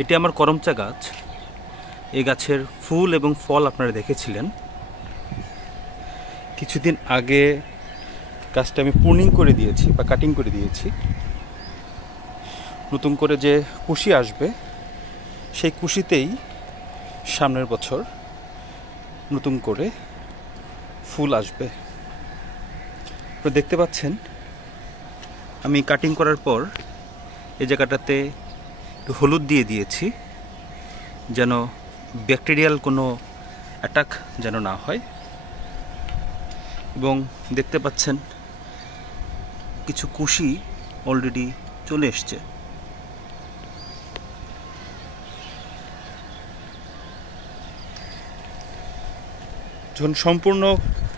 এটি আমার করমচা গাছ। এই গাছের ফুল এবং ফল আপনারা দেখেছিলেন। কিছুদিন আগে গাছটা আমি প্রুনিং করে দিয়েছি বা কাটিং করে দিয়েছি। নতুন করে যে কুশি আসবে সেই কুশিতেই সামনের বছর নতুন করে ফুল আসবে। আপনারা দেখতে পাচ্ছেন আমি কাটিং করার পর এই জায়গাটাতে একটু হলুদ দিয়ে দিয়েছি, যেন ব্যাকটেরিয়াল কোনো অ্যাটাক যেন না হয়। এবং দেখতে পাচ্ছেন কিছু কুশি অলরেডি চলে এসছে। যখন সম্পূর্ণ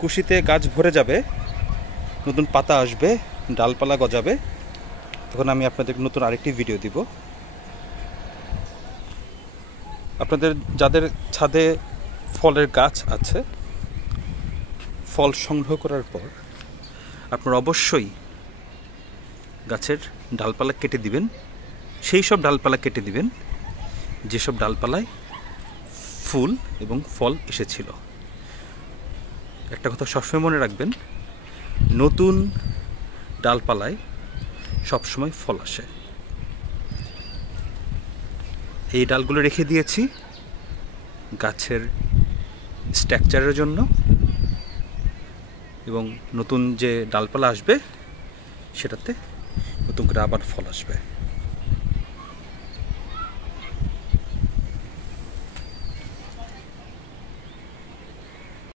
কুশিতে গাছ ভরে যাবে, নতুন পাতা আসবে, ডালপালা গজাবে, তখন আমি আপনাদের নতুন আরেকটি ভিডিও দিব। আপনাদের যাদের ছাদে ফলের গাছ আছে, ফল সংগ্রহ করার পর আপনারা অবশ্যই গাছের ডালপালা কেটে দিবেন। সেই সব ডালপালা কেটে দিবেন যেসব ডালপালায় ফুল এবং ফল এসেছিল। একটা কথা সবসময় মনে রাখবেন, নতুন ডালপালায় সবসময় ফল আসে। এই ডালগুলো রেখে দিয়েছি গাছের স্ট্রাকচারের জন্য, এবং নতুন যে ডালপালা আসবে সেটাতে নতুন করে আবার ফল আসবে।